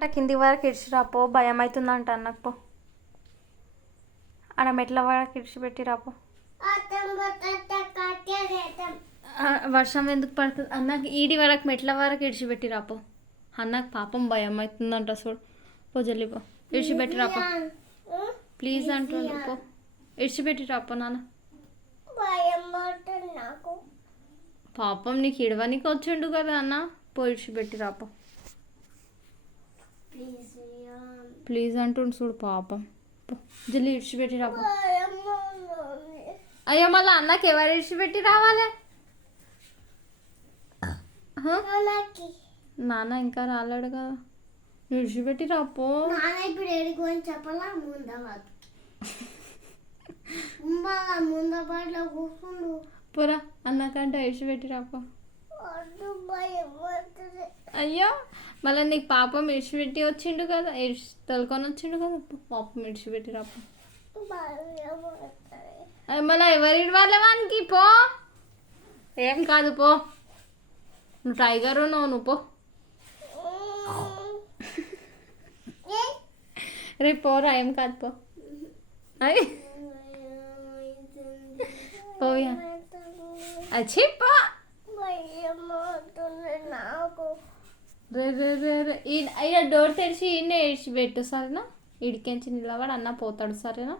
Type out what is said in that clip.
అక్కడ కింది వరకు ఇడిచిరాపో, భయం అవుతుందంట అన్నకు పో. ఆడ మెట్ల వరకు ఇడిచిపెట్టి రాపో. వర్షం ఎందుకు పడుతుంది అన్నకి? ఈడి వరకు మెట్ల వరకు ఇడిచిపెట్టి రాపో. అన్నకు పాపం భయం అవుతుందంట చూడు. పో జల్లి పో, ఇడిచిపెట్టి రాపో ప్లీజ్ అంటుండు. పో ఇడిచిపెట్టి రాపో నాన్న. పాపం నీకు ఇడవనికి వచ్చిండు కదా అన్న. పో ఇడిచిపెట్టి రాపో ప్లీజ్ అంటుండు చూడు పాపం. జల్లి ఇడిచిపెట్టి రాపో. అయ్యో మళ్ళీ అన్నకి ఎవరు ఇడిచిపెట్టి రావాలి? నాన్న ఇంకా రాలేడు కదా, విడిచిపెట్టి రాపో. ఇప్పుడు ఏడుకోని చెప్పాలా? ముందబాట్లో కూర్చుండు. పోరా అన్నకంటే విడిచిపెట్టి రాపో. అయ్యో మళ్ళీ నీకు పాపం విడిచిపెట్టి వచ్చిండు కదా, తొలుకొని వచ్చిండు కదా, పాపం విడిచిపెట్టి రాపో. మళ్ళీ ఎవరు ఇవ్వాలి వానికి? పో, ఏం కాదు పో. నువ్వు టైగరు నువ్వు పో. రేపు పోరా, ఏం కాదు పో. అయ్యి పోయా అచ్చి పో. రే రే రే రే ఇక డోర్ తెరిచి ఈయనే ఇడిచి పెట్టు సరేనా? ఇడికించి నిలబడి అన్న పోతాడు సరేనా?